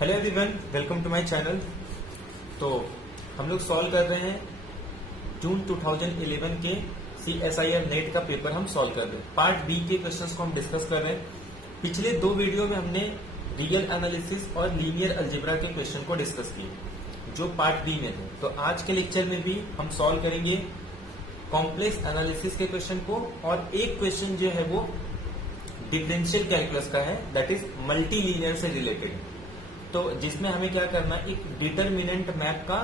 Hello everyone, welcome to my channel. तो हम लोग सॉल्व कर रहे हैं जून 2011 के CSIR नेट का पेपर हम सॉल्व कर रहे हैं। पार्ट बी के क्वेश्चंस को हम डिस्कस कर रहे हैं। पिछले दो वीडियो में हमने रियल एनालिसिस और लीनियर अलजेब्रा के क्वेश्चन को डिस्कस किए जो पार्ट बी में थे। तो आज के लेक्चर में भी हम सॉल्व करेंगे कॉम्प्लेक्स एनालिसिस के क्वेश्चन को, और एक क्वेश्चन जो है वो डिफरेंशियल कैलकुलस का है, दैट इज मल्टी लीनियर से रिलेटेड। तो जिसमें हमें क्या करना है, एक डिटरमिनेंट मैप का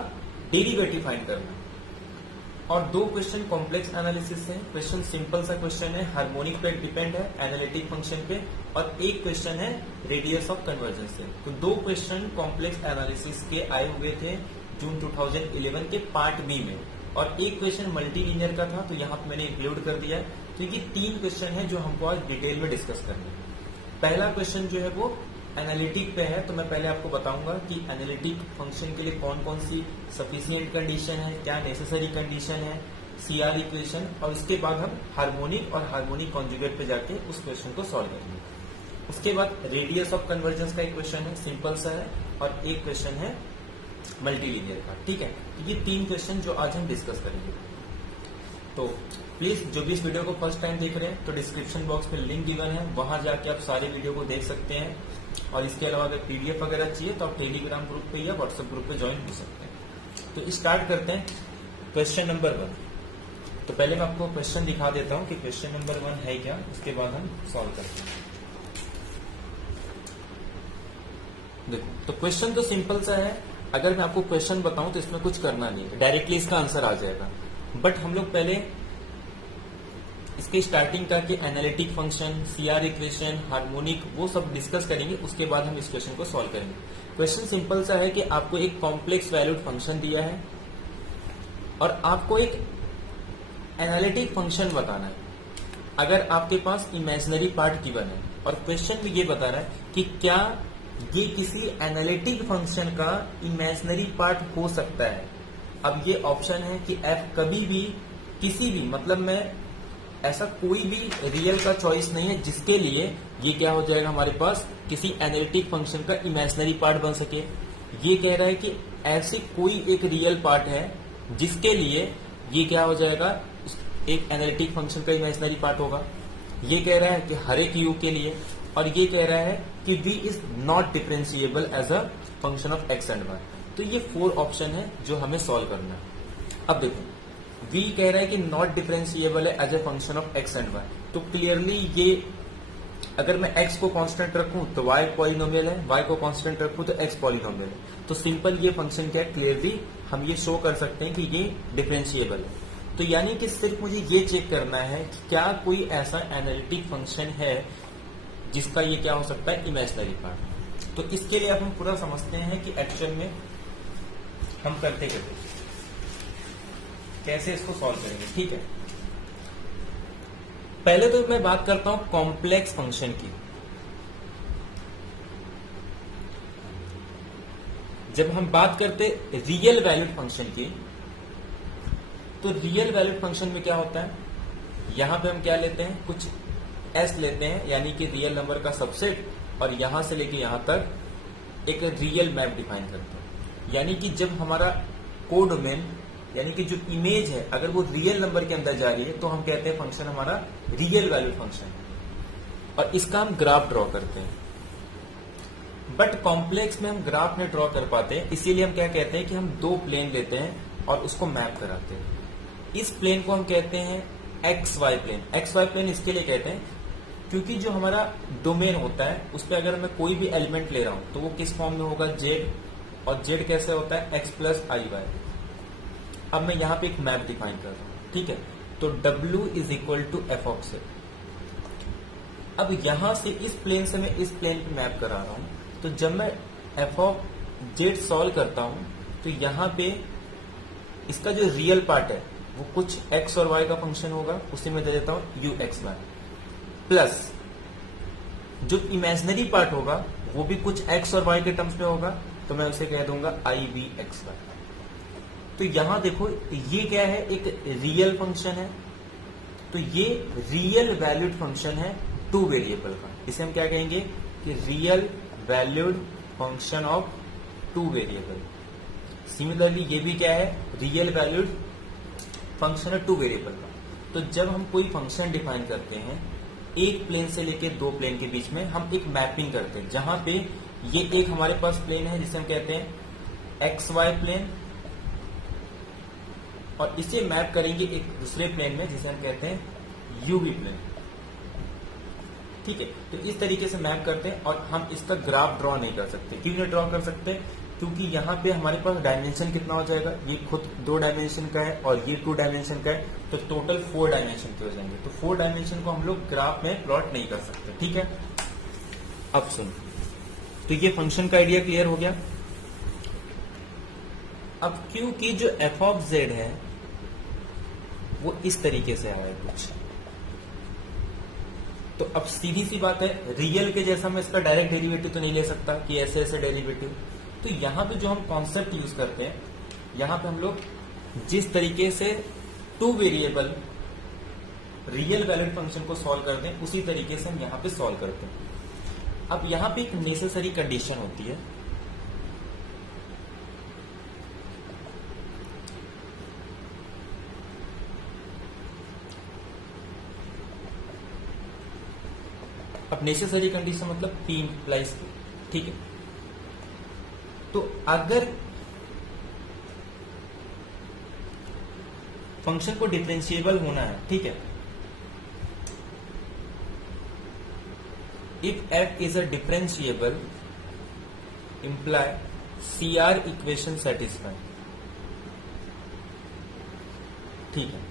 डेरिवेटिव फाइंड करना है। और दो क्वेश्चन कॉम्प्लेक्स एनालिसिस है। क्वेश्चन सिंपल सा क्वेश्चन है, हार्मोनिक पे डिपेंड है, एनालिटिक फंक्शन पे, और एक क्वेश्चन है रेडियस ऑफ कन्वर्जेंस से। तो दो क्वेश्चन कॉम्प्लेक्स एनालिसिस के आए हुए थे जून 2011 के पार्ट बी में, और एक क्वेश्चन मल्टी लीनियर का था, तो यहाँ पे मैंने इंक्लूड कर दिया है। तो ये तीन क्वेश्चन है जो हमको आज डिटेल में डिस्कस करना है। पहला क्वेश्चन जो है वो एनालिटिक पे है। तो मैं पहले आपको बताऊंगा कि एनालिटिक फंक्शन के लिए कौन कौन सी सफिशिएंट कंडीशन है, क्या नेसेसरी कंडीशन है, CR इक्वेशन, और उसके बाद हम हार्मोनिक और हार्मोनिक कॉन्जुगेट पे जाके उस क्वेश्चन को सॉल्व करेंगे। उसके बाद रेडियस ऑफ कन्वर्जेंस का एक क्वेश्चन है, सिंपल सा है, और एक क्वेश्चन है मल्टी लीनियर का। ठीक है, तो ये तीन क्वेश्चन जो आज हम डिस्कस करेंगे। तो प्लीज जो भी इस वीडियो को फर्स्ट टाइम देख रहे हैं तो डिस्क्रिप्शन बॉक्स में लिंक गिवन है, वहां जाके आप सारे वीडियो को देख सकते हैं। और इसके अलावा अगर PDF वगैरह चाहिए तो आप टेलीग्राम ग्रुप पे या व्हाट्सएप ग्रुप पे ज्वाइन हो सकते हैं। तो स्टार्ट करते हैं क्वेश्चन नंबर 1। तो पहले मैं आपको क्वेश्चन दिखा देता हूं कि क्वेश्चन नंबर 1 है क्या, उसके बाद हम सॉल्व करते हैं। देखो, तो क्वेश्चन तो सिंपल सा है। अगर मैं आपको क्वेश्चन बताऊं तो इसमें कुछ करना नहीं है, डायरेक्टली इसका आंसर आ जाएगा। बट हम लोग पहले इसकी स्टार्टिंग करके analytic function, CR equation, harmonic, वो सब डिस्कस करेंगे। उसके बाद हम इस क्वेश्चन को सॉल्व करेंगे। क्वेश्चन सिंपल सा है कि आपको एक कॉम्प्लेक्स वैल्यूड फंक्शन दिया है और आपको एक एनालिटिक फंक्शन बताना है। अगर आपके पास इमेजिनरी पार्ट गिवन है और क्वेश्चन में ये बता रहा है कि क्या ये किसी एनालिटिक फंक्शन का इमेजिनरी पार्ट हो सकता है। अब ये ऑप्शन है कि f कभी भी किसी भी, मतलब मैं ऐसा कोई भी रियल का चॉइस नहीं है जिसके लिए ये क्या हो जाएगा, हमारे पास किसी एनालिटिक फंक्शन का इमेजिनरी पार्ट बन सके। ये कह रहा है कि ऐसी कोई एक रियल पार्ट है जिसके लिए ये क्या हो जाएगा, एक एनालिटिक फंक्शन का इमेजिनरी पार्ट होगा। ये कह रहा है कि हर एक u के लिए, और ये कह रहा है कि v is not differentiable as a function of x and y। तो ये 4 ऑप्शन है जो हमें सॉल्व करना है। अब देखो, v कह रहा है कि नॉट डिफरेंशिएबल है as a function of x and y। तो क्लियरली ये, अगर मैं x को कांस्टेंट रखूं तो y पॉलिनोमियल है, y को कांस्टेंट रखूं तो x पॉलिनोमियल है। तो सिंपल ये फंक्शन क्या है, क्लियरली हम ये शो कर सकते हैं कि ये डिफरेंशिएबल है। तो यानी कि सिर्फ मुझे ये चेक करना है कि क्या कोई ऐसा एनालिटिक फंक्शन है जिसका ये क्या हो सकता है, इमेजिनरी पार्ट। तो इसके लिए अब हम पूरा समझते हैं कि एक्चुअल में हम करते कैसे इसको सॉल्व करेंगे। ठीक है, पहले तो मैं बात करता हूं कॉम्प्लेक्स फंक्शन की। जब हम बात करते रियल वैल्यूड फंक्शन की, तो रियल वैल्यूड फंक्शन में क्या होता है, यहां पे हम क्या लेते हैं, कुछ s लेते हैं, यानी कि रियल नंबर का सबसेट, और यहां से लेके यहां तक एक रियल मैप डिफाइन करते हैं। यानी कि जब हमारा कोडोमेन, यानी कि जो इमेज है, अगर वो रियल नंबर के अंदर जा रही है तो हम कहते हैं फंक्शन हमारा रियल वैल्यू फंक्शन है, और इसका हम ग्राफ ड्रॉ करते हैं। बट कॉम्प्लेक्स में हम ग्राफ नहीं ड्रॉ कर पाते, इसीलिए हम क्या कहते हैं कि हम दो प्लेन लेते हैं और उसको मैप कराते हैं। इस प्लेन को हम कहते हैं XY प्लेन। XY प्लेन इसके लिए कहते हैं क्योंकि जो हमारा डोमेन होता है उस पर अगर मैं कोई भी एलिमेंट ले रहा हूं तो वो किस फॉर्म में होगा, Z, और Z कैसे होता है, x प्लस IY। अब मैं यहां पे एक मैप डिफाइन कर रहा हूं, ठीक है। तो W is equal to f of z। अब यहां से इस प्लेन से मैं इस प्लेन पे मैप करा रहा हूं, तो जब मैं f ऑफ z सॉल्व करता हूं तो यहां पे इसका जो रियल पार्ट है वो कुछ x और y का फंक्शन होगा, उसे मैं दे देता हूं uxy, प्लस जो इमेजिनरी पार्ट होगा वो भी कुछ x और y के टर्म्स में होगा, तो मैं उसे कह दूंगा ibxy। तो यहां देखो, ये क्या है, एक रियल फंक्शन है, तो ये रियल वैल्यूड फंक्शन है 2 वेरिएबल का। इसे हम क्या कहेंगे कि real valued function of two variable. Similarly ये भी क्या है, रियल वैल्यूड फंक्शन है टू वेरिएबल का। तो जब हम कोई फंक्शन डिफाइन करते हैं एक प्लेन से लेके दो प्लेन के बीच में, हम एक मैपिंग करते हैं जहां पे ये एक हमारे पास प्लेन है जिसे हम कहते हैं एक्स वाई प्लेन, और इसे मैप करेंगे एक दूसरे प्लेन में जिसे हम कहते हैं यूवी प्लेन। ठीक है, तो इस तरीके से मैप करते हैं और हम इसका ग्राफ ड्रॉ नहीं कर सकते। क्यों नहीं ड्रॉ कर सकते? क्योंकि यहाँ पे हमारे पास डायमेंशन कितना हो जाएगा, ये खुद 2 डायमेंशन का है और ये 2 डायमेंशन का है, तो टोटल 4 डायमेंशन के हो जाएंगे। तो 4 डायमेंशन को हम लोग ग्राफ में प्लॉट नहीं कर सकते। ठीक है, अब सुन, तो ये फंक्शन का आइडिया क्लियर हो गया। अब क्योंकि जो एफ ऑफ जेड है वो इस तरीके से आया है कुछ, तो अब सीधी सी बात है, रियल के जैसा मैं इसका डायरेक्ट डेरिवेटिव तो नहीं ले सकता कि ऐसे ऐसे डेरिवेटिव। तो यहां पे जो हम कॉन्सेप्ट यूज करते हैं, यहां पे हम लोग जिस तरीके से two variable real valid function को सॉल्व करते हैं उसी तरीके से हम यहां पे सॉल्व करते हैं। अब यहां पे एक नेसेसरी कंडीशन होती है, अब नेसेसरी कंडीशन मतलब P इंप्लाइज Q। ठीक है, तो अगर फंक्शन को डिफरेंशिएबल होना है, ठीक है, if f is a differentiable imply CR equation satisfy. ठीक है,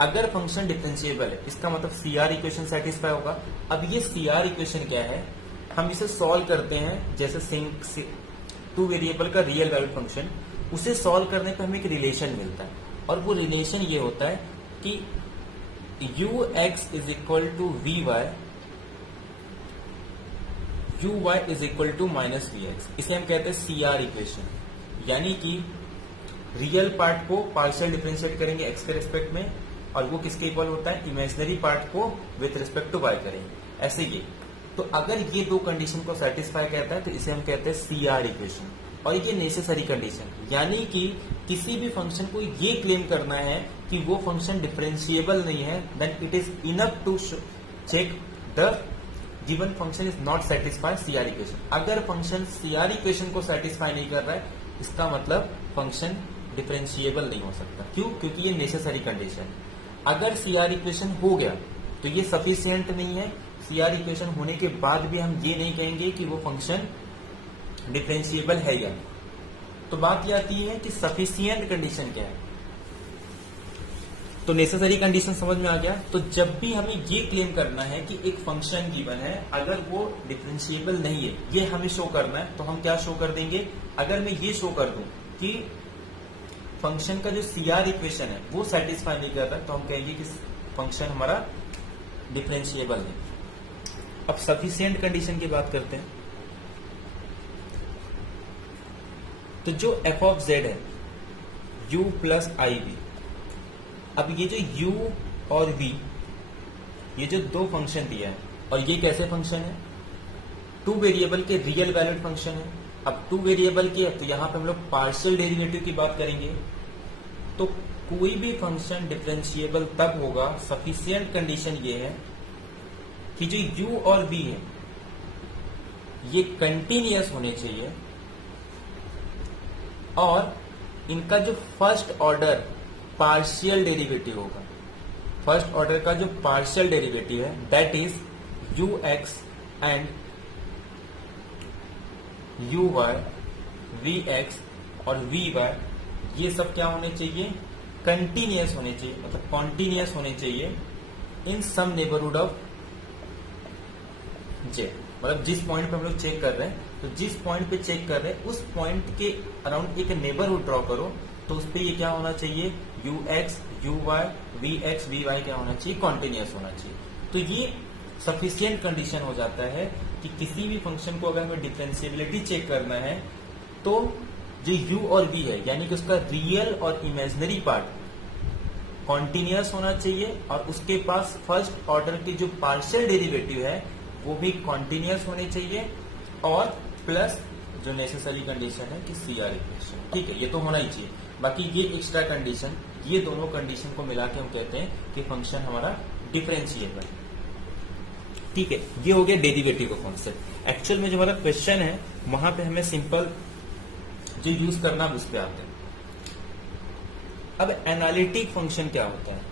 अगर फंक्शन डिफरेंशिएबल है इसका मतलब CR इक्वेशन सेटिस्फाई होगा। अब ये CR इक्वेशन क्या है, हम इसे सॉल्व करते हैं जैसे टू वेरिएबल का रियल वैल्यूड फंक्शन, उसे सॉल्व करने पे हमें एक रिलेशन मिलता है, और वो रिलेशन ये होता है कि ux is equal to v y, u y is equal to minus v x. इसे हम कहते हैं CR इक्वेशन, यानी कि रियल पार्ट को पार्शियल डिफरेंशिएट करेंगे एक्स के रेस्पेक्ट में, और वो किसके इक्वल होता है, इमेजिनरी पार्ट को विथ रिस्पेक्ट टू वाई करेंगे, ऐसे ये। तो अगर ये दो कंडीशन को सेटिस्फाई करता है तो इसे हम कहते हैं CR इक्वेशन, और ये नेसेसरी कंडीशन, यानी कि किसी भी फंक्शन को ये क्लेम करना है कि वो फंक्शन डिफरेंशिएबल नहीं है, then it is enough to check the given function is not satisfy CR equation. अगर फंक्शन CR इक्वेशन को सेटिस्फाई नहीं कर रहा है, इसका मतलब फंक्शन डिफरेंशिएबल नहीं हो सकता। क्यों? क्योंकि ये नेसेसरी कंडीशन है। अगर CR इक्वेशन हो गया तो ये सफिशिएंट नहीं है। CR इक्वेशन होने के बाद भी हम ये नहीं कहेंगे कि वो फंक्शन डिफरेंशिएबल है या नहीं। तो बात ये आती है कि सफिशिएंट कंडीशन क्या है। तो नेसेसरी कंडीशन समझ में आ गया। तो जब भी हमें ये क्लेम करना है कि एक फंक्शन गिवन है, अगर वो डिफरेंशिएबल नहीं है, ये हमें शो करना है, तो हम क्या शो कर देंगे, अगर मैं ये शो कर दूं कि फंक्शन का जो CR इक्वेशन है वो सेटिस्फाई नहीं कर रहा है, तो हम कहेंगे कि फंक्शन हमारा डिफरेंशिएबल है। अब सफिशिएंट कंडीशन की बात करते हैं। तो जो f ऑफ z है u प्लस आई वी, अब ये जो u और v, ये जो दो फंक्शन दिया है, और ये कैसे फंक्शन है, टू वेरिएबल के रियल वैलिड फंक्शन है। अब टू वेरिएबल की है तो यहां पे हम लोग पार्शियल डेरिवेटिव की बात करेंगे। तो कोई भी फंक्शन डिफरेंशिएबल तब होगा, सफिशिएंट कंडीशन ये है कि जो u और v है ये कंटिन्यूअस होने चाहिए, और इनका जो फर्स्ट ऑर्डर पार्शियल डेरिवेटिव होगा, फर्स्ट ऑर्डर का जो पार्शियल डेरिवेटिव है that is ux and uy, vx और vy, ये सब क्या होने चाहिए, कंटिन्यूअस होने चाहिए, मतलब कॉन्टिन्यूअस होने चाहिए इन सम नेबरहुड ऑफ j। मतलब जिस पॉइंट पे हम लोग चेक कर रहे हैं, तो जिस पॉइंट पे चेक कर रहे हैं उस पॉइंट के अराउंड एक नेबरहुड ड्रॉ करो, तो उस पर ये क्या होना चाहिए, ux, uy, vx, vy क्या होना चाहिए, कॉन्टिन्यूअस होना चाहिए। तो ये सफिशिएंट कंडीशन हो जाता है कि किसी भी फंक्शन को अगर हमें डिफरेंशिएबिलिटी चेक करना है, तो जो u और v है यानी कि उसका रियल और इमेजिनरी पार्ट कॉन्टिन्यूअस होना चाहिए, और उसके पास फर्स्ट ऑर्डर की जो पार्शियल डेरिवेटिव है वो भी कॉन्टिन्यूअस होने चाहिए, और प्लस जो नेसेसरी कंडीशन है कि CR इक्वेशन, ठीक है, ये तो होना ही चाहिए। बाकी ये एक्स्ट्रा कंडीशन, ये दोनों कंडीशन को मिला के हम कहते हैं कि फंक्शन हमारा डिफरेंशिएबल, ठीक है। ये हो गया डेरिवेटिव का कॉन्सेप्ट। एक्चुअल में जो हमारा क्वेश्चन है वहां पे हमें सिंपल जो यूज करना उस पर आते हैं। अब एनालिटिक फंक्शन क्या होता है?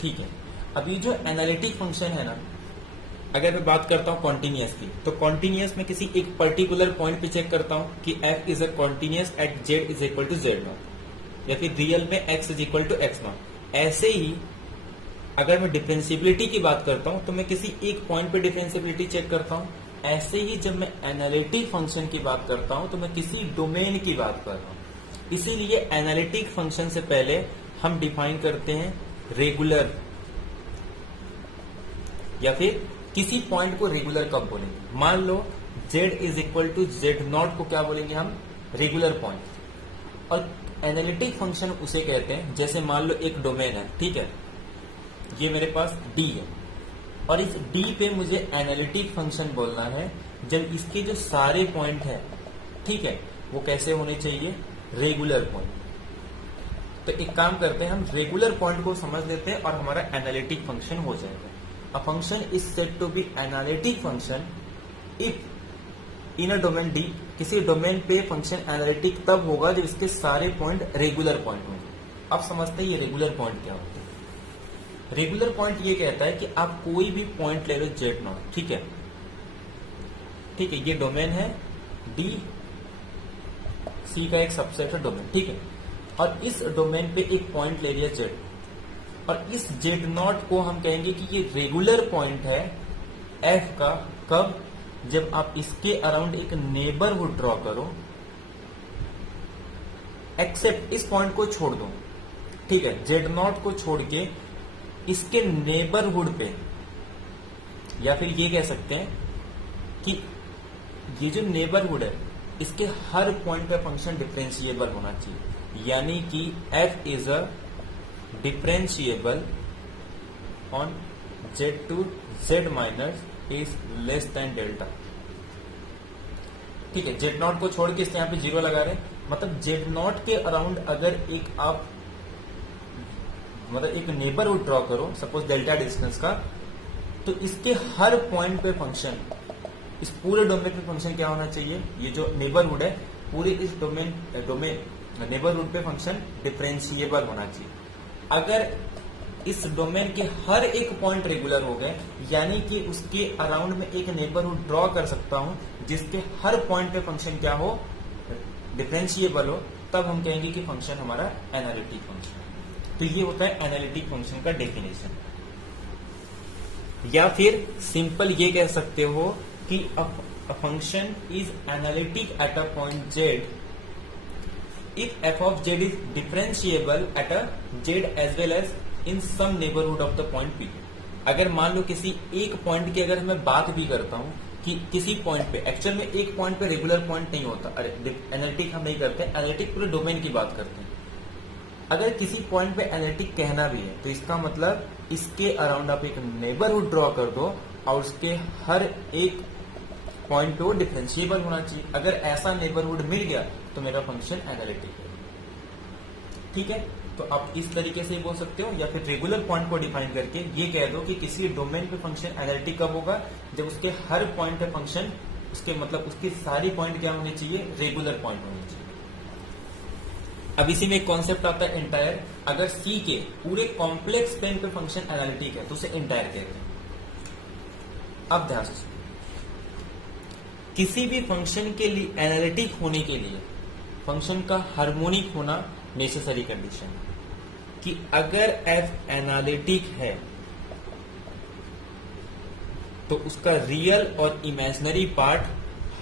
ठीक है, अभी जो एनालिटिक फंक्शन है ना, अगर मैं बात करता हूं कॉन्टिन्यूअस की, तो कॉन्टिन्यूअस में किसी एक पर्टिकुलर पॉइंट पे चेक करता हूं कि f is a continuous at z is equal to z naught, या फिर रियल में x is equal to x naught. ऐसे ही अगर मैं डिफरेंशियबिलिटी की बात करता हूं तो मैं किसी एक पॉइंट पे डिफरेंशियबिलिटी चेक करता हूं। ऐसे ही जब मैं एनालिटिक फंक्शन की बात करता हूं तो मैं किसी डोमेन की बात कर रहा हूं। इसीलिए एनालिटिक फंक्शन से पहले हम डिफाइन करते हैं रेगुलर, या फिर किसी पॉइंट को रेगुलर कब बोलेंगे। मान लो z is equal to z naught को क्या बोलेंगे हम? Regular point. और एनालिटिक फंक्शन उसे कहते हैं, जैसे मान लो एक डोमेन है, ठीक है, ये मेरे पास D है, और इस D पे मुझे एनालिटिक फंक्शन बोलना है जब इसके जो सारे पॉइंट है, ठीक है, वो कैसे होने चाहिए? Regular point. तो एक काम करते हैं, हम रेगुलर पॉइंट को समझ लेते हैं और हमारा एनालिटिक फंक्शन हो जाएगा। A function is said to be analytic function if in a domain D, किसी डोमेन पे फंक्शन एनालिटिक तब होगा जब इसके सारे पॉइंट रेगुलर पॉइंट होंगे। अब समझते हैं ये रेगुलर पॉइंट क्या होता है। रेगुलर पॉइंट ये कहता है कि आप कोई भी पॉइंट ले लो z नॉट, ठीक है, ठीक है, ये डोमेन है D, C का एक सबसेट है डोमेन, ठीक है, और इस डोमेन पे एक पॉइंट ले लिया z, और इस z नॉट को हम कहेंगे कि ये रेगुलर पॉइंट है f का। कब? जब आप इसके अराउंड एक नेबरहुड ड्रॉ करो, एक्सेप्ट इस पॉइंट को छोड़ दो, ठीक है, z नॉट को छोड़ के इसके नेबरहुड पे, या फिर ये कह सकते हैं कि ये जो नेबरहुड है इसके हर पॉइंट पे फंक्शन डिफरेंशिएबल होना चाहिए, यानी कि f is a differentiable on z to z minus is less than delta, ठीक है। z नॉट को छोड़ के इससे यहाँ पे 0 लगा रहे हैं, मतलब z नॉट के अराउंड अगर एक आप मतलब एक नेबरहुड ड्रॉ करो, सपोज डेल्टा डिस्टेंस का, तो इसके हर पॉइंट पे फंक्शन, इस पूरे डोमेन पे फंक्शन क्या होना चाहिए? ये जो नेबरहुड है पूरे इस डोमेन नेबरहुड पे फंक्शन डिफरेंशिएबल होना चाहिए। अगर इस डोमेन के हर एक पॉइंट रेगुलर हो गए, यानी कि उसके अराउंड में एक नेबरहुड ड्रॉ कर सकता हूं जिसके हर पॉइंट पे फंक्शन क्या हो? डिफरेंशिएबल हो, तब हम कहेंगे कि फंक्शन हमारा एनालिटिक फंक्शन। तो ये होता है एनालिटिक फंक्शन का डेफिनेशन। या फिर सिंपल ये कह सकते हो कि a function is analytic at a point z if f of z is differentiable at a z as well as in some neighborhood of the point p। अगर मान लो किसी एक पॉइंट की अगर मैं बात भी करता हूं कि किसी पॉइंट पे, एक्चुअल में एक पॉइंट पे रेगुलर पॉइंट नहीं होता, अरे एनालिटिक हम नहीं करते, एनालिटिक पूरे डोमेन की बात करते हैं। अगर किसी पॉइंट पे एनालिटिक कहना भी है तो इसका मतलब इसके अराउंड आप एक नेबरहुड ड्रॉ कर दो और उसके हर एक पॉइंट पे वो डिफरेंशिएबल होना चाहिए। अगर ऐसा नेबरहुड मिल गया तो मेरा फंक्शन एनालिटिक है, ठीक है। तो आप इस तरीके से ही बोल सकते हो, या फिर रेगुलर पॉइंट को डिफाइन करके ये कह दो कि किसी डोमेन पे फंक्शन एनालिटिक कब होगा? जब उसके हर पॉइंट पे फंक्शन, उसके मतलब उसकी सारी पॉइंट क्या होनी चाहिए? रेगुलर पॉइंट होनी चाहिए। अब इसी में एक कॉन्सेप्ट आता है इंटायर। अगर सी के पूरे कॉम्प्लेक्स प्लेन पे फंक्शन एनालिटिक है तो उसे इंटायर कहते हैं। अब ध्यान से, किसी भी फंक्शन के लिए एनालिटिक होने के लिए फंक्शन का हार्मोनिक होना नेसेसरी कंडीशन है कि अगर f एनालिटिक है तो उसका रियल और इमेजिनरी पार्ट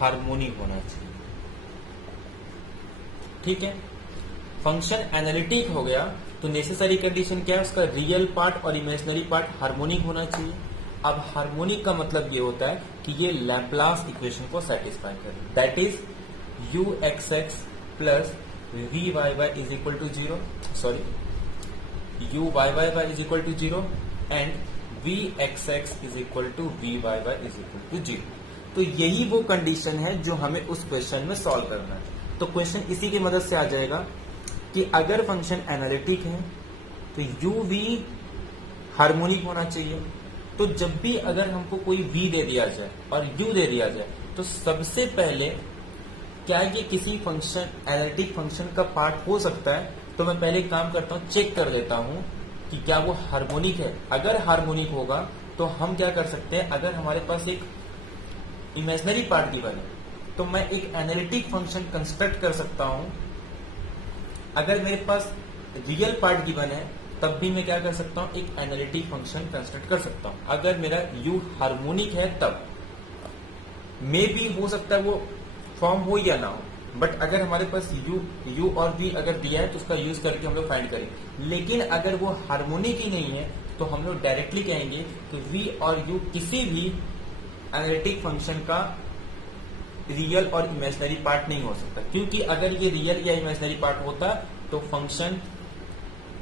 हार्मोनिक होना चाहिए, ठीक है। फंक्शन एनालिटिक हो गया तो नेसेसरी कंडीशन क्या है? उसका रियल पार्ट और इमेजिनरी पार्ट हार्मोनिक होना चाहिए। अब हार्मोनिक का मतलब ये होता है कि ये लैप्लास इक्वेशन को सेटिस्फाई करे, that is uxx plus vyy is equal to 0, sorry uyy is equal to 0 and v x x is equal to v y y is equal to 0। तो यही वो कंडीशन है जो हमें उस क्वेश्चन में सॉल्व करना है। तो क्वेश्चन इसी की मदद से आ जाएगा कि अगर फंक्शन एनालिटिक है तो यू वी हार्मोनिक होना चाहिए। तो जब भी अगर हमको कोई v दे दिया जाए और u दे दिया जाए तो सबसे पहले क्या ये किसी फंक्शन एनालिटिक फंक्शन का पार्ट हो सकता है, तो मैं पहले काम करता हूं, चेक कर लेता हूं कि क्या वो हार्मोनिक है। अगर हार्मोनिक होगा तो हम क्या कर सकते हैं, अगर हमारे पास एक इमेजिनरी पार्ट गिवन है तो मैं एक एनालिटिक फंक्शन कंस्ट्रक्ट कर सकता हूं। अगर मेरे पास रियल पार्ट गिवन है तब भी मैं क्या कर सकता हूं, एक एनालिटिक फंक्शन कंस्ट्रक्ट कर सकता हूं। अगर मेरा u हार्मोनिक है तब मे भी हो सकता है वो फॉर्म हो या ना हो, बट अगर हमारे पास u और v अगर दिया है तो उसका यूज करके हम लोग फाइंड करेंगे। लेकिन अगर वो हार्मोनिक ही नहीं है तो हम लोग डायरेक्टली कहेंगे कि v और u किसी भी एनालिटिक फंक्शन का रियल और इमेजिनरी पार्ट नहीं हो सकता, क्योंकि अगर ये रियल या इमेजिनरी पार्ट होता तो फंक्शन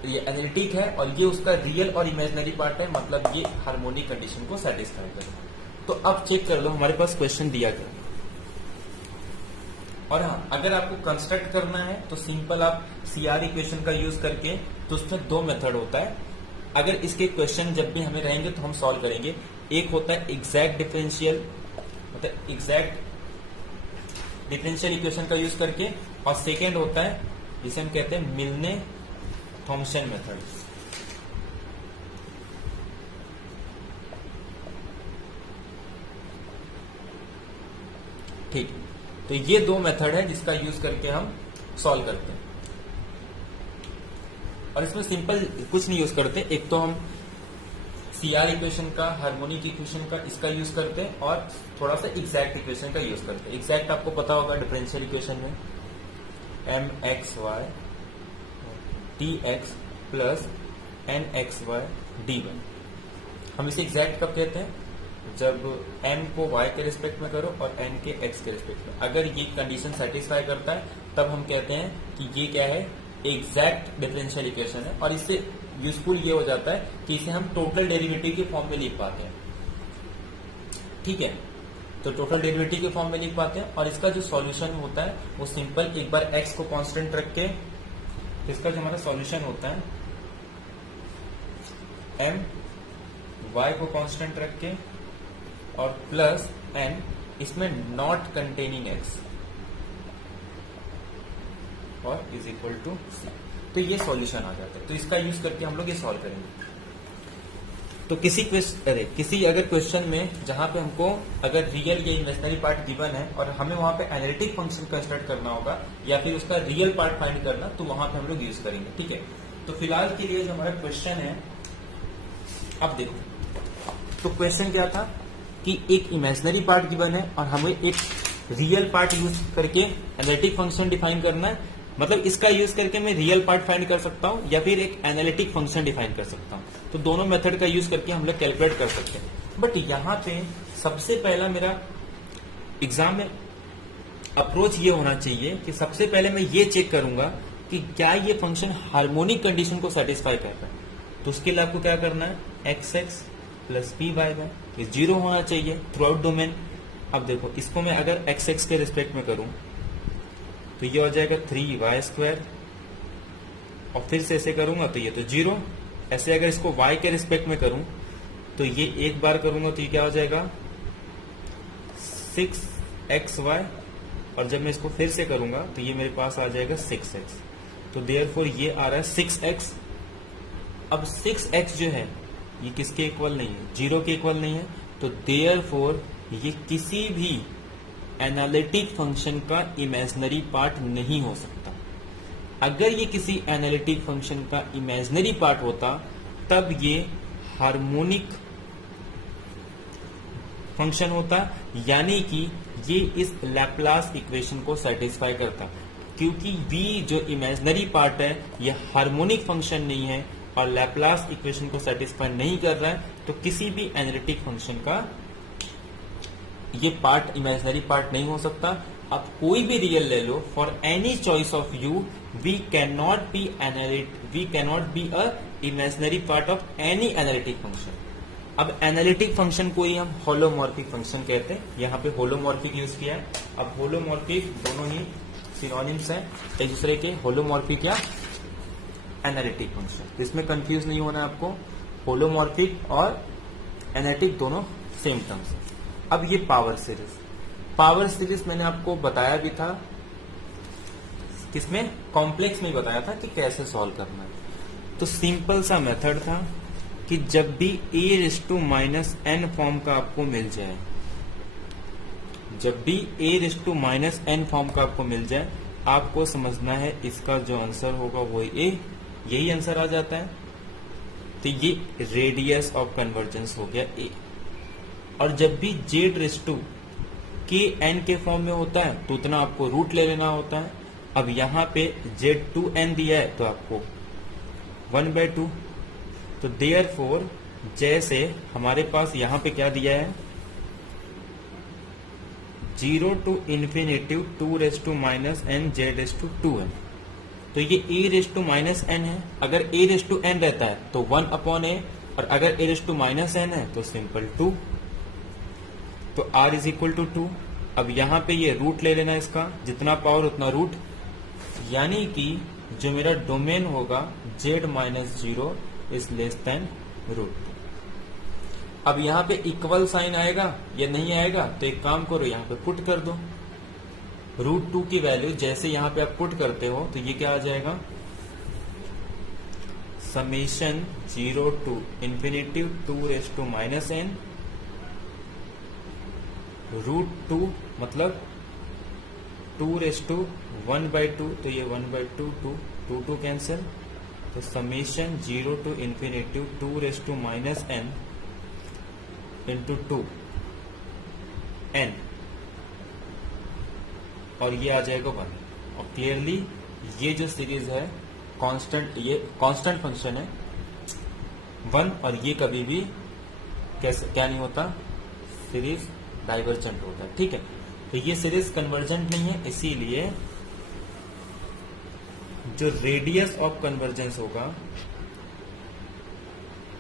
ये एनालिटिक है और ये उसका रियल और इमेजिनरी पार्ट है, मतलब ये हार्मोनिक कंडीशन को सेटिस्फाई करे। तो अब चेक कर लो हमारे पास क्वेश्चन दिया गया। और हाँ, अगर आपको कंस्ट्रक्ट करना है तो सिंपल आप CR इक्वेशन का यूज करके, तो उसमें दो मेथड होता है। अगर इसके क्वेश्चन जब भी हमें रहेंगे तो हम सॉल्व करेंगे। एक होता है एग्जैक्ट डिफरेंशियल, मतलब एग्जैक्ट डिफरेंशियल इक्वेशन का यूज करके, और सेकेंड होता है जिसे हम कहते हैं मिलने थॉम्सन मेथड। ठीक, तो ये दो मेथड है जिसका यूज करके हम सॉल्व करते हैं। और इसमें सिंपल कुछ नहीं यूज करते, एक तो हम CR इक्वेशन का, हार्मोनिक इक्वेशन का इसका यूज करते हैं, और थोड़ा सा एग्जैक्ट इक्वेशन का यूज करते हैं। एग्जैक्ट आपको पता होगा डिफरेंशियल इक्वेशन में mxy dx plus nxy dy। हम इसे एग्जैक्ट कब कहते हैं, जब m को y के रिस्पेक्ट में करो और n के x के रिस्पेक्ट में। अगर ये कंडीशन सेटिस्फाई करता है तब हम कहते हैं कि ये क्या है, एग्जैक्ट डिफरेंशियल इक्वेशन है। और इससे यूजफुल ये हो जाता है कि इसे हम टोटल डेरिवेटिव के फॉर्म में लिख पाते हैं। ठीक है, तो टोटल डेरिवेटिव के फॉर्म में लिख पाते हैं। और इसका जो सॉल्यूशन होता है वो सिंपल, एक बार x को कांस्टेंट रख के, तो इसका जो हमारा सॉल्यूशन होता है m y को कांस्टेंट रख के और प्लस n, इसमें नॉट कंटेनिंग x और इज इक्वल टू c। तो ये सॉल्यूशन आ जाता है। तो इसका यूज करके हम लोग ये सॉल्व करेंगे। तो किसी अगर क्वेश्चन में जहां पे हमको अगर रियल या इमेजिनरी पार्ट गिवन है और हमें वहां पे एनालिटिक फंक्शन कंस्ट्रक्ट करना होगा या फिर उसका रियल पार्ट फाइंड करना, तो वहां पे हम लोग यूज करेंगे। ठीक है, तो फिलहाल के लिए जो हमारा क्वेश्चन है, अब देखो, तो क्वेश्चन क्या था कि एक इमेजिनरी पार्ट गिवन है और हमें एक रियल पार्ट यूज करके एनालिटिक फंक्शन डिफाइन करना है। मतलब इसका यूज करके मैं रियल पार्ट फाइंड कर सकता हूं या फिर एक एनालिटिक फंक्शन डिफाइन कर सकता हूं। तो दोनों मेथड का यूज करके हम लोग कैलकुलेट कर सकते हैं। बट यहाँ पे सबसे पहला मेरा एग्जाम में अप्रोच ये होना चाहिए कि सबसे पहले मैं ये चेक करूंगा कि क्या ये फंक्शन हार्मोनिक कंडीशन को सेटिस्फाई कर रहा है। तो उसके लिए आपको क्या करना है, x x plus p y y, ये 0 होना चाहिए थ्रू आउट डोमेन। अब देखो, इसको मैं अगर एक्स एक्स के रिस्पेक्ट में करूं तो ये हो जाएगा 3y², और फिर से ऐसे करूंगा तो ये तो 0। ऐसे अगर इसको y के रिस्पेक्ट में करूं तो ये एक बार करूंगा तो ये क्या हो जाएगा 6xy, और जब मैं इसको फिर से करूंगा तो ये मेरे पास आ जाएगा 6x। तो देयरफॉर ये आ रहा है 6x। अब 6x जो है ये किसके इक्वल नहीं है, 0 के इक्वल नहीं है। तो देयरफॉर ये किसी भी एनालिटिक फंक्शन का इमेजिनरी पार्ट नहीं हो सकता। अगर ये किसी एनालिटिक फंक्शन का इमेजिनरी पार्ट होता तब ये हार्मोनिक फंक्शन होता, यानी कि ये इस लैप्लास इक्वेशन को सेटिस्फाई करता। क्योंकि v जो इमेजिनरी पार्ट है ये हार्मोनिक फंक्शन नहीं है और लैप्लास इक्वेशन को सेटिस्फाई नहीं कर रहा है, तो किसी भी एनालिटिक फंक्शन का ये पार्ट इमेजिनरी पार्ट नहीं हो सकता। अब कोई भी रियल ले लो, for any choice of u we can not be a imaginary part of any analytic function. अब एनालिटिक फंक्शन को ही हम होलोमॉर्फिक फंक्शन कहते हैं। यहाँ पे होलोमॉर्फिक यूज किया है। अब होलोमॉर्फिक दोनों ही सिनोनिम्स हैं एक दूसरे के, होलोमॉर्फिक या एनालिटिक फंक्शन। इसमें कंफ्यूज नहीं होना है आपको, होलोमॉर्फिक और एनालिटिक दोनों सेम टर्म्स है। अब ये पावर सीरीज मैंने आपको बताया भी था, किसमें, कॉम्प्लेक्स में बताया था कि कैसे सॉल्व करना है। तो सिंपल सा मेथड था कि जब भी a⁻n फॉर्म का आपको मिल जाए, जब भी a⁻n फॉर्म का आपको मिल जाए, आपको समझना है इसका जो आंसर होगा वो a, यही आंसर आ जाता है। तो ये रेडियस ऑफ कन्वर्जेंस हो गया a। और जब भी z⁻kn के फॉर्म में होता है तो उतना आपको रूट ले लेना होता है। अब यहाँ पे z2n दिया है तो आपको 1/2। तो देयरफॉर जैसे हमारे पास यहाँ पे क्या दिया है, 0 to ∞ 2⁻n z⁻2n, तो ये a⁻n है। अगर a⁻n रहता है तो 1/a, और अगर a⁻n है तो सिंपल 2। तो r = 2। अब यहाँ पे ये रूट ले लेना इसका, जितना पावर उतना रूट, यानी कि जो मेरा डोमेन होगा z-0 इज लेस देन √2। अब यहाँ पे इक्वल साइन आएगा या नहीं आएगा, तो एक काम करो यहाँ पे पुट कर दो। √2 की वैल्यू जैसे यहाँ पे आप पुट करते हो तो ये क्या आ जाएगा, समेशन 0 to ∞ 2⁻n √2 मतलब 2⁻1/2, तो ये 1/2 2 कैंसिल, तो summation 0 to ∞ 2⁻n into 2n, और ये आ जाएगा 1। और क्लियरली ये जो सीरीज है कांस्टेंट, ये कांस्टेंट फंक्शन है 1, और ये कभी भी कैसे क्या नहीं होता, सीरीज डाइवर्जेंट होता है। ठीक है, तो ये सीरीज कन्वर्जेंट नहीं है, इसीलिए जो रेडियस ऑफ कन्वर्जेंस होगा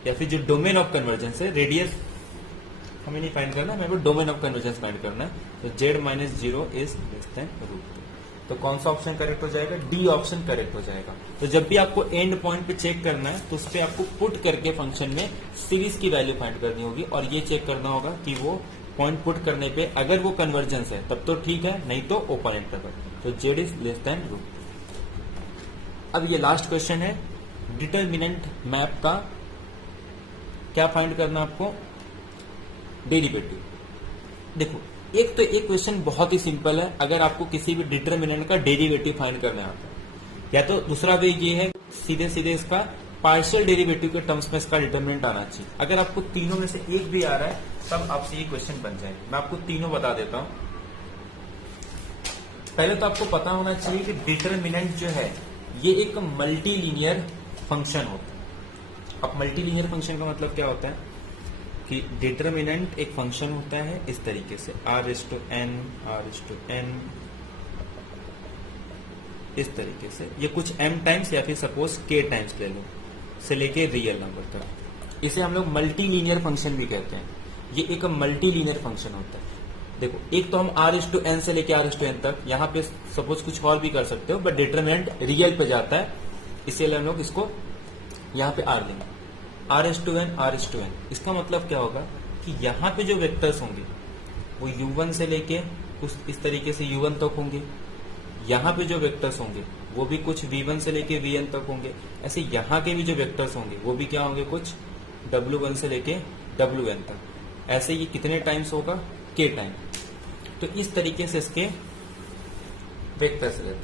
या फिर जो डोमेन ऑफ कन्वर्जेंस है, रेडियस हमें नहीं फाइंड करना, हमें डोमेन ऑफ कन्वर्जेंस फाइंड करना है। तो z-0 इज लेस देन √2। तो कौन सा ऑप्शन करेक्ट हो जाएगा, डी ऑप्शन करेक्ट हो जाएगा। तो जब भी आपको एंड पॉइंट पे चेक करना है तो उस पर आपको पुट करके फंक्शन में सीरीज की वैल्यू फाइंड करनी होगी, और ये चेक करना होगा कि वो पॉइंट पुट करने पे अगर वो कन्वर्जेंस है तब तो ठीक है, नहीं तो ओपन इंटरवल। तो z इज लेस देन √2। अब ये लास्ट क्वेश्चन है, डिटरमिनेंट मैप का क्या फाइंड करना आपको, डेरिवेटिव। देखो एक क्वेश्चन बहुत ही सिंपल है, अगर आपको किसी भी डिटरमिनेंट का डेरिवेटिव फाइंड करना आता है, या तो दूसरा वे ये है सीधे सीधे इसका पार्शियल डेरिवेटिव के टर्म्स में इसका डिटरमिनेंट आना चाहिए। अगर आपको तीनों में से एक भी आ रहा है तब आपसे ये क्वेश्चन बन जाएगा। मैं आपको तीनों बता देता हूं। पहले तो आपको पता होना चाहिए कि डिटरमिनेंट जो है ये एक मल्टी लीनियर फंक्शन होता है। अब मल्टी लीनियर फंक्शन का मतलब क्या होता है कि डिटरमिनेंट एक फंक्शन होता है इस तरीके से r⁻n इस तरीके से, ये कुछ m टाइम्स या फिर सपोज k टाइम्स ले लो से लेके रियल नंबर तक। इसे हम लोग मल्टी लीनियर फंक्शन भी कहते हैं। ये एक मल्टी लीनियर फंक्शन होता है। देखो एक तो हम r⁻n से लेके r⁻n तक, यहाँ पे सपोज कुछ और भी कर सकते हो, बट डिटरमिनेंट रियल पे जाता है, इसीलिए हम लोग इसको यहाँ पे r लेंगे, r⁻n। इसका मतलब क्या होगा कि यहाँ पे जो वेक्टर्स होंगे वो u1 से लेके कुछ इस तरीके से u1 तक होंगे, यहाँ पे जो वेक्टर्स होंगे वो भी कुछ v1 से लेके vn तक होंगे। ऐसे यहाँ के भी जो वेक्टर्स होंगे वो भी क्या होंगे, कुछ w1 से लेके wn तक। ऐसे ये कितने टाइम्स होगा, k टाइम। तो इस तरीके से इसके वेक्टर्स रहते हैं,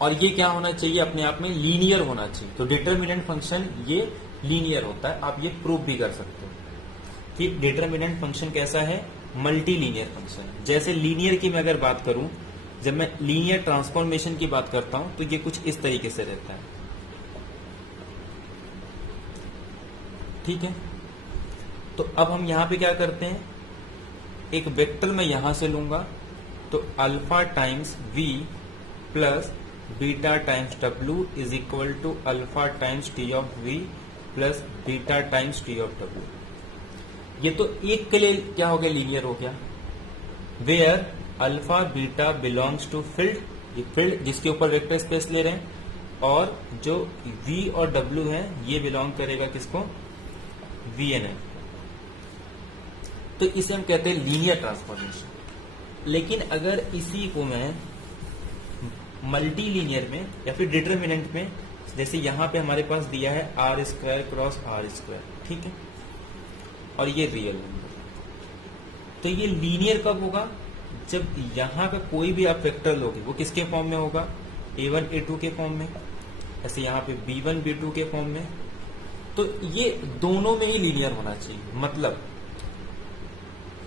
और ये क्या होना चाहिए, अपने आप में लीनियर होना चाहिए। तो डिटरमिनेंट फंक्शन ये लीनियर होता है। आप ये प्रूव भी कर सकते हो कि डिटरमिनेंट फंक्शन कैसा है, मल्टी लीनियर फंक्शन। जैसे लीनियर की मैं अगर बात करूं, जब मैं लीनियर ट्रांसफॉर्मेशन की बात करता हूं तो ये कुछ इस तरीके से रहता है। ठीक है, तो अब हम यहां पे क्या करते हैं, एक वेक्टर मैं यहां से लूंगा तो alpha times v plus beta times w is equal to alpha times t of v plus beta times t of w। ये तो एक के लिए क्या हो गया, लीनियर हो गया। Where alpha beta belongs to field, ये फील्ड जिसके ऊपर वेक्टर स्पेस ले रहे हैं, और जो v और w है ये बिलोंग करेगा किसको, vn है। तो इसे हम कहते हैं लीनियर ट्रांसफॉर्मेशन। लेकिन अगर इसी को मैं मल्टी लीनियर में या फिर डिटर्मिनेंट में, जैसे यहां पे हमारे पास दिया है r square cross r square, ठीक है, और ये रियल नंबर, तो ये लीनियर कब होगा, जब यहां का कोई भी आप वेक्टर लोगे वो किसके फॉर्म में होगा, a1 a2 के फॉर्म में, ऐसे यहाँ पे b1 b2 के फॉर्म में। तो ये दोनों में ही लीनियर होना चाहिए, मतलब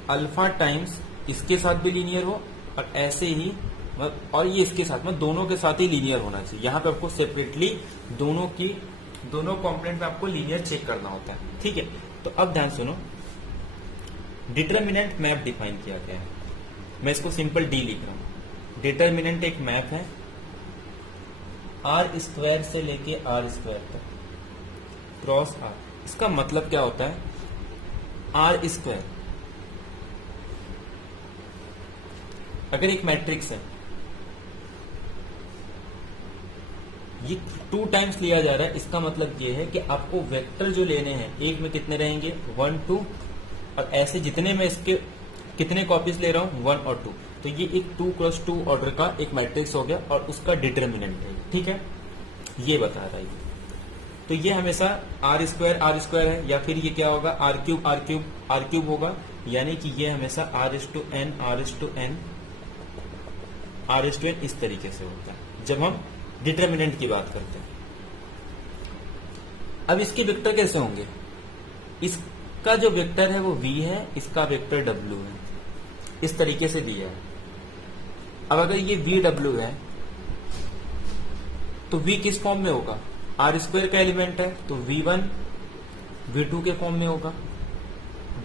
अल्फा टाइम्स इसके साथ भी लीनियर हो और ऐसे ही, और ये इसके साथ में दोनों के साथ ही लीनियर होना चाहिए। यहाँ पे आपको सेपरेटली दोनों कॉम्पोनेंट में आपको लीनियर चेक करना होता है, ठीक है। तो अब ध्यान सुनो, डिटर्मिनेंट मैप डिफाइन किया गया है, मैं इसको सिंपल डी लिख रहा हूं। डिटर्मिनेंट एक मैप है आर स्क्वायर से लेके आर स्क्वायर तक क्रॉस आर। इसका मतलब क्या होता है, आर स्क्वायर अगर एक मैट्रिक्स है, ये 2 टाइम्स लिया जा रहा है, इसका मतलब ये है कि आपको वेक्टर जो लेने हैं, एक में कितने रहेंगे 1 2, और ऐसे जितने में इसके कितने कॉपीज ले रहा हूं 1 और 2, तो ये एक 2x2 ऑर्डर का एक मैट्रिक्स हो गया और उसका डिटर्मिनेंट है, ठीक है, ये बता रहा है। तो ये हमेशा आर स्क्वायर है, या फिर ये क्या होगा आर क्यूब होगा, यानी कि ये हमेशा r इस तरीके से होता है जब हम डिटर्मिनेंट की बात करते हैं। अब इसके वेक्टर कैसे होंगे, इसका जो वेक्टर है वो v है, इसका वेक्टर w है, इस तरीके से दिया है। अब अगर ये vw है तो v किस फॉर्म में होगा, आर स्क्वायर का एलिमेंट है तो v1 v2 के फॉर्म में होगा।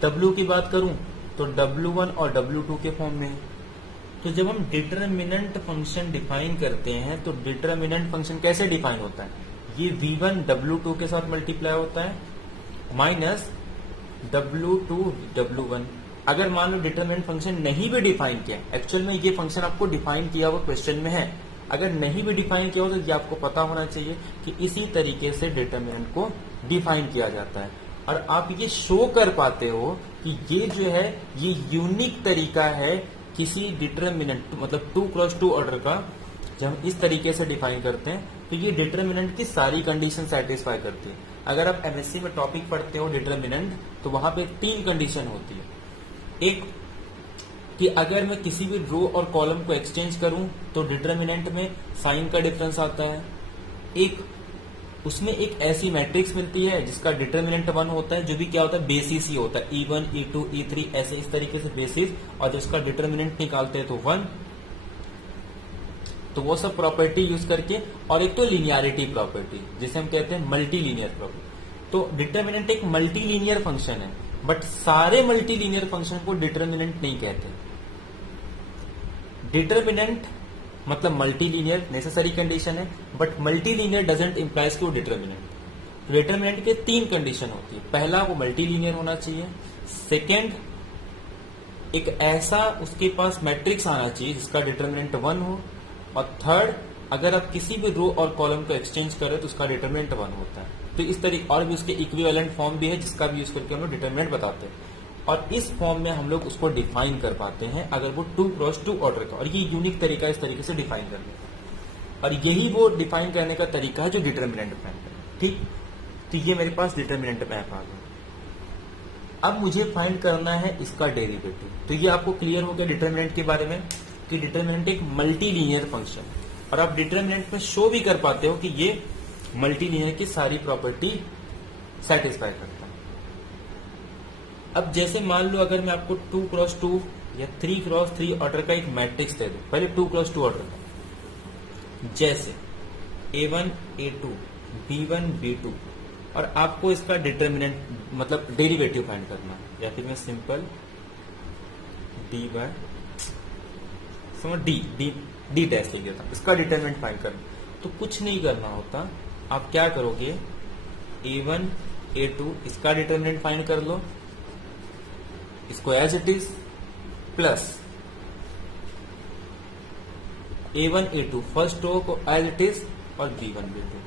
w की बात करूं तो w1 और w2 के फॉर्म में है। तो जब हम डिटर्मिनेंट फंक्शन डिफाइन करते हैं तो डिटर्मिनेंट फंक्शन कैसे डिफाइन होता है, ये v1 w2 के साथ मल्टीप्लाई होता है माइनस w2 w1। अगर मान लो डिटर्मिनेंट फंक्शन नहीं भी डिफाइन किया, एक्चुअल में ये फंक्शन आपको डिफाइन किया हुआ क्वेश्चन में है, अगर नहीं भी डिफाइन किया हो तो ये आपको पता होना चाहिए कि इसी तरीके से डिटर्मिनेंट को डिफाइन किया जाता है। और आप ये शो कर पाते हो कि ये जो है ये यूनिक तरीका है किसी डिटर्मिनेंट, मतलब 2x2 ऑर्डर का, जब हम इस तरीके से डिफाइन करते हैं तो ये डिटर्मिनेंट की सारी कंडीशन सेटिस्फाई करती है। अगर आप एमएससी में टॉपिक पढ़ते हो डिटर्मिनेंट, तो वहां पे 3 कंडीशन होती है। एक कि अगर मैं किसी भी रो और कॉलम को एक्सचेंज करूं तो डिटर्मिनेंट में साइन का डिफरेंस आता है। एक उसमें एक ऐसी मैट्रिक्स मिलती है जिसका डिटर्मिनेंट 1 होता है, जो भी क्या होता है बेसिस ही होता है, E1 E2 E3 ऐसे इस तरीके से बेसिस, और जिसका डिटर्मिनेंट निकालते हैं तो 1। तो वो सब प्रॉपर्टी यूज करके, और एक तो लिनियरिटी प्रॉपर्टी जिसे हम कहते हैं मल्टी लीनियर प्रॉपर्टी। तो डिटर्मिनेंट एक मल्टी लीनियर फंक्शन है, बट सारे मल्टी लीनियर फंक्शन को डिटर्मिनेंट नहीं कहते। डिटर्मिनेंट मतलब मल्टी लीनियर नेसेसरी कंडीशन है, but multi linear doesn't implies कि वो डिटर्मिनेंट। डिटर्मिनेंट के 3 कंडीशन होती है। पहला, वो मल्टी लीनियर होना चाहिए। सेकेंड, एक ऐसा उसके पास मैट्रिक्स आना चाहिए जिसका डिटर्मिनेंट 1 हो। और थर्ड, अगर आप किसी भी रो और कॉलम को एक्सचेंज करें तो उसका डिटर्मिनेंट 1 होता है। तो इस तरीके, और भी उसके इक्विवेलेंट फॉर्म भी है जिसका भी यूज करके हम लोग डिटर्मिनेंट बताते हैं, और इस फॉर्म में हम लोग उसको डिफाइन कर पाते हैं अगर वो 2x2 ऑर्डर का, और ये यूनिक तरीका इस तरीके से डिफाइन करने का, और यही वो डिफाइन करने का तरीका है जो डिटर्मिनेंट मैप है। ठीक, तो ये मेरे पास डिटर्मिनेंट मैप आ गया। अब मुझे फाइंड करना है इसका डेरिवेटिव। तो ये आपको क्लियर हो गया डिटर्मिनेंट के बारे में कि डिटर्मिनेंट एक मल्टी लीनियर फंक्शन है, और आप डिटर्मिनेंट में शो भी कर पाते हो कि ये मल्टी लीनियर की सारी प्रॉपर्टी सेटिस्फाई करता है। अब जैसे मान लो अगर मैं आपको 2x2 या 3x3 ऑर्डर का एक मैट्रिक्स दे दूं, पहले 2x2 ऑर्डर का, जैसे A1 A2 B1 B2, और आपको इसका डिटर्मिनेंट मतलब डेरिवेटिव फाइंड करना है, या फिर मैं simple d by d dash लिख देता हूं, इसका डिटर्मिनेंट फाइंड करना। तो कुछ नहीं करना होता, आप क्या करोगे A1 A2 इसका डिटर्मिनेंट फाइंड कर लो, इसको as it is plus A1 A2 first row को एज इट इज और B1 B2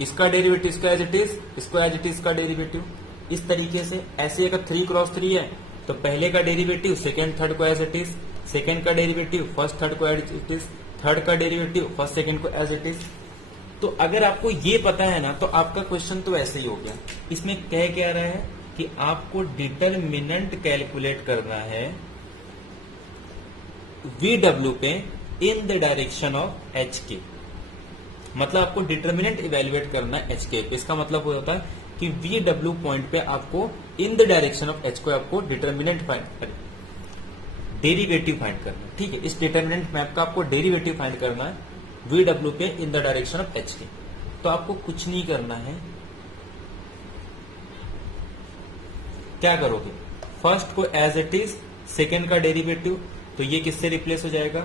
इसका डेरिवेटिव इसका एज इट इज, इसको एज इट इज का डेरिवेटिव। इस तरीके से ऐसे अगर 3x3 है तो पहले का डेरिवेटिव सेकेंड थर्ड को एज इट इज, सेकेंड का डेरिवेटिव फर्स्ट थर्ड को एज इट इज, थर्ड का डेरिवेटिव फर्स्ट सेकेंड को एज इट इज। तो अगर आपको ये पता है ना तो आपका क्वेश्चन तो ऐसे ही हो गया। इसमें कह क्या रहा है कि आपको डिटरमिनेंट कैलकुलेट करना है VW पे इन द डायरेक्शन ऑफ HK, मतलब आपको डिटरमिनेंट इवेल्युएट करना है HK पे। इसका मतलब होता है कि VW पॉइंट पे आपको इन द डायरेक्शन ऑफ H को आपको डिटरमिनेंट फाइंड डेरिवेटिव फाइंड करना है। ठीक है, इस डिटरमिनेंट मैप का आपको डेरिवेटिव फाइंड करना है VW पे इन द डायरेक्शन ऑफ HK। तो आपको कुछ नहीं करना है, क्या करोगे, फर्स्ट को एज इट इज, सेकेंड का डेरिवेटिव, तो ये किससे रिप्लेस हो जाएगा,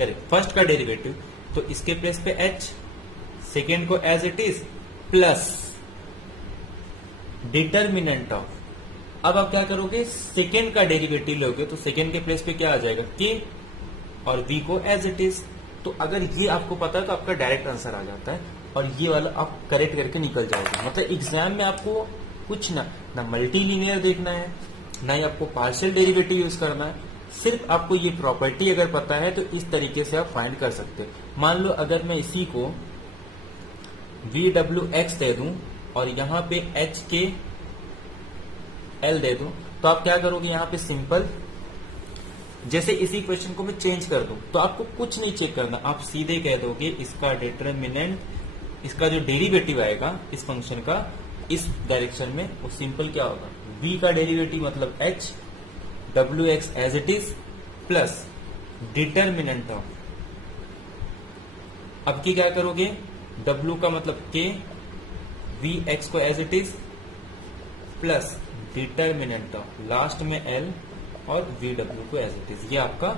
अरे फर्स्ट का डेरिवेटिव तो इसके प्लेस पे h, सेकेंड को as it is plus determinant of. अब आप क्या करोगे, सेकेंड का डेरिवेटिव लोगे तो सेकेंड के प्लेस पे क्या आ जाएगा k और v को एज इट इज। तो अगर ये आपको पता है तो आपका डायरेक्ट आंसर आ जाता है और ये वाला आप करेक्ट करके निकल जाओगे। मतलब एग्जाम में आपको कुछ ना मल्टी लीनियर देखना है, ना ही आपको पार्शियल डेरिवेटिव यूज करना है, सिर्फ आपको ये प्रॉपर्टी अगर पता है तो इस तरीके से आप फाइंड कर सकते हैं। मान लो अगर मैं इसी को VWX दे दूं और यहां पे HKL दे दूं तो आप क्या करोगे, यहां पे सिंपल जैसे इसी क्वेश्चन को मैं चेंज कर दूं तो आपको कुछ नहीं चेक करना, आप सीधे कह दोगे इसका डिटरमिनेंट, इसका जो डेरिवेटिव आएगा इस फंक्शन का इस डायरेक्शन में वो सिंपल क्या होगा, v का डेरिवेटिव मतलब h, WX as it is plus determinant of. अब की क्या करोगे, W का मतलब K, VX को as it is plus determinant of, last में L और VW को एज इट इज। ये आपका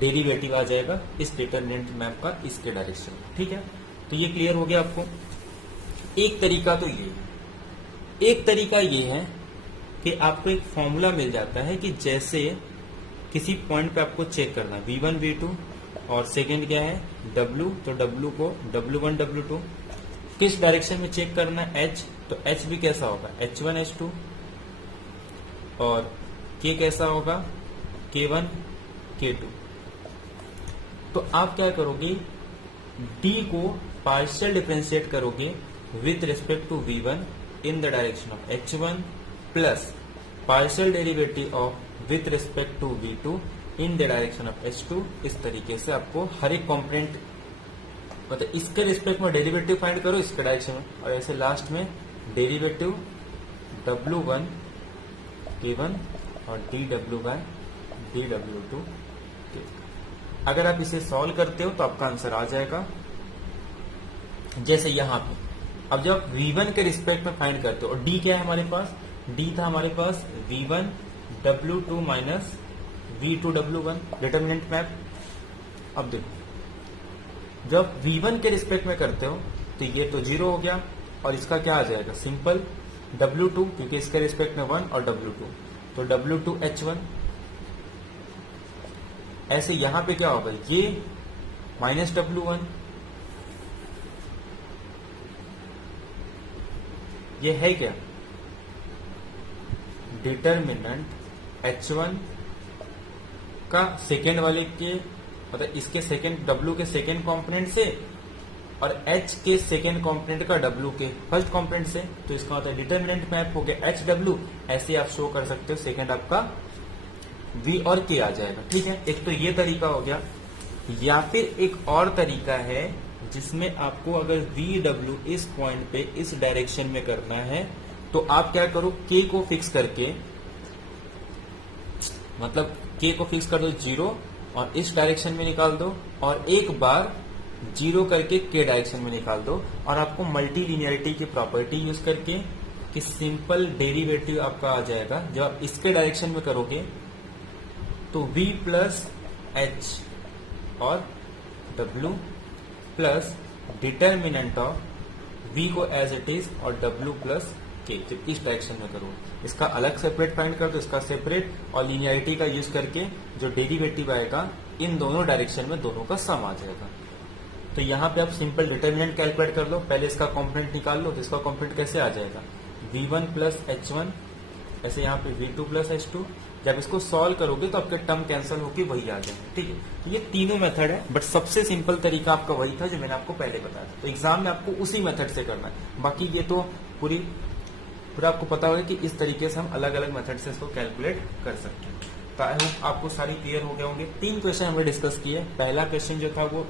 डेरिवेटिव आ जाएगा इस डिटरमिनेंट मैप का इसके डायरेक्शन में। ठीक है, तो ये क्लियर हो गया आपको। एक तरीका तो ये है, एक तरीका ये है कि आपको एक फॉर्मूला मिल जाता है कि जैसे किसी पॉइंट पे आपको चेक करना है V1 V2 और सेकेंड क्या है W, तो W को W1 W2 किस डायरेक्शन में चेक करना है H, तो H भी कैसा होगा H1 H2 और K कैसा होगा K1 K2। तो आप क्या करोगे, D को पार्शियल डिफरेंशिएट करोगे with respect to V1 in the direction of H1 plus partial derivative of with respect to V2 in the direction of H2। इस तरीके से आपको हर एक कॉम्पोनेंट मतलब इसके रिस्पेक्ट में डेरिवेटिव फाइंड करो इसके डायरेक्शन में, और ऐसे लास्ट में डेरिवेटिव W1 K1 और dW बाय dW2। अगर आप इसे सॉल्व करते हो तो आपका आंसर आ जाएगा जैसे यहां पे। अब जब V1 के रिस्पेक्ट में फाइंड करते हो और D क्या है हमारे पास, D था हमारे पास V1 W2 minus V2 W1 determinant map. अब देखो जब V1 के रिस्पेक्ट में करते हो तो ये तो 0 हो गया और इसका क्या आ जाएगा सिंपल W2 क्योंकि इसके रिस्पेक्ट में 1 और W2 तो W2 H1। ऐसे यहां पे क्या होगा ये माइनस W1, ये है क्या डिटरमिनेंट H1 का सेकेंड वाले के मतलब इसके सेकेंड W के सेकेंड कंपोनेंट से और H के सेकेंड कंपोनेंट का W के फर्स्ट कंपोनेंट से। तो इसका मतलब डिटरमिनेंट मैप हो गया HW। ऐसे आप शो कर सकते हो, सेकेंड आपका V और K आ जाएगा। ठीक है, एक तो ये तरीका हो गया, या फिर एक और तरीका है जिसमें आपको अगर VW इस पॉइंट पे इस डायरेक्शन में करना है तो आप क्या करो K को फिक्स करके मतलब K को फिक्स कर दो 0 और इस डायरेक्शन में निकाल दो और एक बार 0 करके K डायरेक्शन में निकाल दो और आपको मल्टी लीनियरिटी की प्रॉपर्टी यूज करके कि सिंपल डेरिवेटिव आपका आ जाएगा। जब आप इसके डायरेक्शन में करोगे तो V प्लस H और W plus determinant of V को एज इट इज और W प्लस के, जब इस डायरेक्शन में करो इसका अलग सेपरेट फाइंड कर दो, इसका सेपरेट, और लीनियरिटी का यूज करके जो डेरिवेटिव आएगा इन दोनों डायरेक्शन में दोनों का सम आ जाएगा। तो यहाँ पे आप सिंपल डिटर्मिनेंट कैलकुलेट कर लो, पहले इसका कॉम्पोनेंट निकाल लो, तो इसका कॉम्पोनेंट कैसे आ जाएगा v1 प्लस h1, ऐसे यहाँ पे v2 प्लस h2। जब इसको सॉल्व करोगे तो आपके टर्म कैंसिल होकर वही आ जाएंगे, ठीक है। तो ये तीनों मेथड है, बट सबसे सिंपल तरीका आपका वही था जो मैंने आपको पहले बताया था। तो एग्जाम में आपको उसी मेथड से करना है, बाकी ये तो पूरा आपको पता होगा कि इस तरीके से हम अलग अलग मेथड से इसको कैलकुलेट कर सकते हैं। तो आई होप आपको सारी क्लियर हो गए होंगे। 3 क्वेश्चन हमने डिस्कस किए। पहला क्वेश्चन जो था वो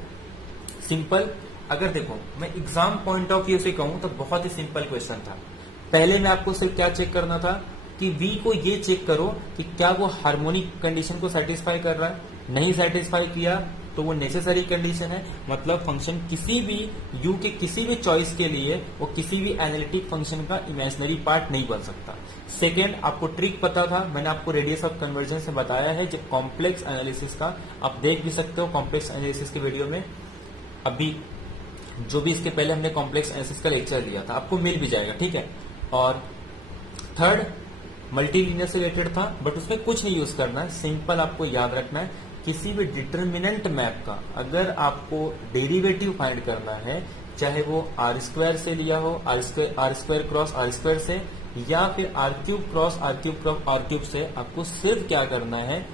सिंपल, अगर देखो मैं एग्जाम पॉइंट ऑफ व्यू से कहूं तो बहुत ही सिंपल क्वेश्चन था। पहले में आपको सिर्फ क्या चेक करना था कि v को ये चेक करो कि क्या वो हार्मोनिक कंडीशन को सेटिस्फाई कर रहा है, नहीं सेटिस्फाई किया तो वो नेसेसरी कंडीशन है, मतलब फंक्शन किसी भी u के किसी भी चॉइस के लिए वो किसी भी एनालिटिक फंक्शन का इमेजिनरी पार्ट नहीं बन सकता। सेकेंड, आपको ट्रिक पता था, मैंने आपको रेडियस ऑफ कन्वर्जन से बताया है, जब कॉम्प्लेक्स एनालिसिस का आप देख भी सकते हो कॉम्प्लेक्स एनालिसिस के वीडियो में, अभी जो भी इसके पहले हमने कॉम्प्लेक्स एनालिसिस का लेक्चर दिया था आपको मिल भी जाएगा, ठीक है। और थर्ड, मल्टीलीनियर से रिलेटेड था, बट उसमें कुछ नहीं यूज करना है, सिंपल आपको याद रखना है किसी भी डिटर्मिनेंट मैप का अगर आपको डेरिवेटिव फाइंड करना है, चाहे वो आर स्क्वायर से लिया हो, r square cross r square से, या फिर r cube cross r cube cross r cube से, आपको सिर्फ क्या करना है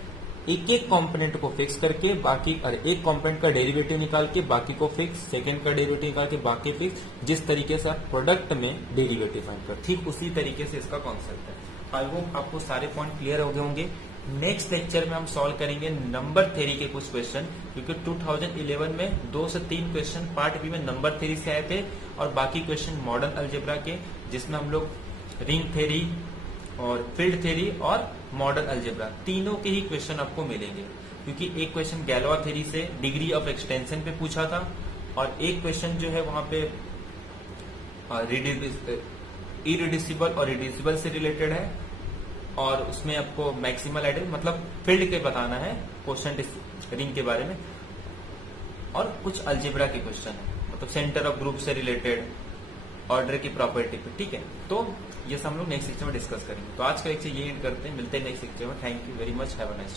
एक एक कंपोनेंट को फिक्स करके बाकी, एक कंपोनेंट का डेरिवेटिव निकाल के बाकी को फिक्स, सेकंड का डेरिवेटिव निकाल के बाकी फिक्स, जिस तरीके से आप प्रोडक्ट में डेरिवेटिव फाइंड कर, ठीक उसी तरीके से इसका कॉन्सेप्ट है। आई होप आपको सारे पॉइंट क्लियर हो गए होंगे। नेक्स्ट लेक्चर में हम सॉल्व करेंगे नंबर थ्योरी के कुछ क्वेश्चन, क्योंकि 2011 में 2 से 3 क्वेश्चन पार्ट बी में नंबर थ्योरी से आए थे, और बाकी क्वेश्चन मॉडर्न अलजेब्रा के, जिसमें हम लोग रिंग थ्योरी और फील्ड थ्योरी और मॉडर्न अलजेब्रा तीनों के ही क्वेश्चन आपको मिलेंगे, क्योंकि एक क्वेश्चन गैलोआ थ्योरी से डिग्री ऑफ एक्सटेंशन पे पूछा था, और एक क्वेश्चन जो है वहां पे इरिड्यूसिबल और रिड्यूसिबल से रिलेटेड है, और उसमें आपको मैक्सिमल आइडियल मतलब फील्ड के बताना है क्वेश्चन रिंग के बारे में, और कुछ अलजेब्रा के क्वेश्चन है मतलब सेंटर ऑफ ग्रुप से रिलेटेड, ऑर्डर की प्रॉपर्टी पे, ठीक है। तो ये सब हम लोग नेक्स्ट लेक्चर में डिस्कस करेंगे। तो आज का लेक्चर ये एंड करते हैं, मिलते हैं नेक्स्ट लेक्चर में। Thank you very much, have a nice day.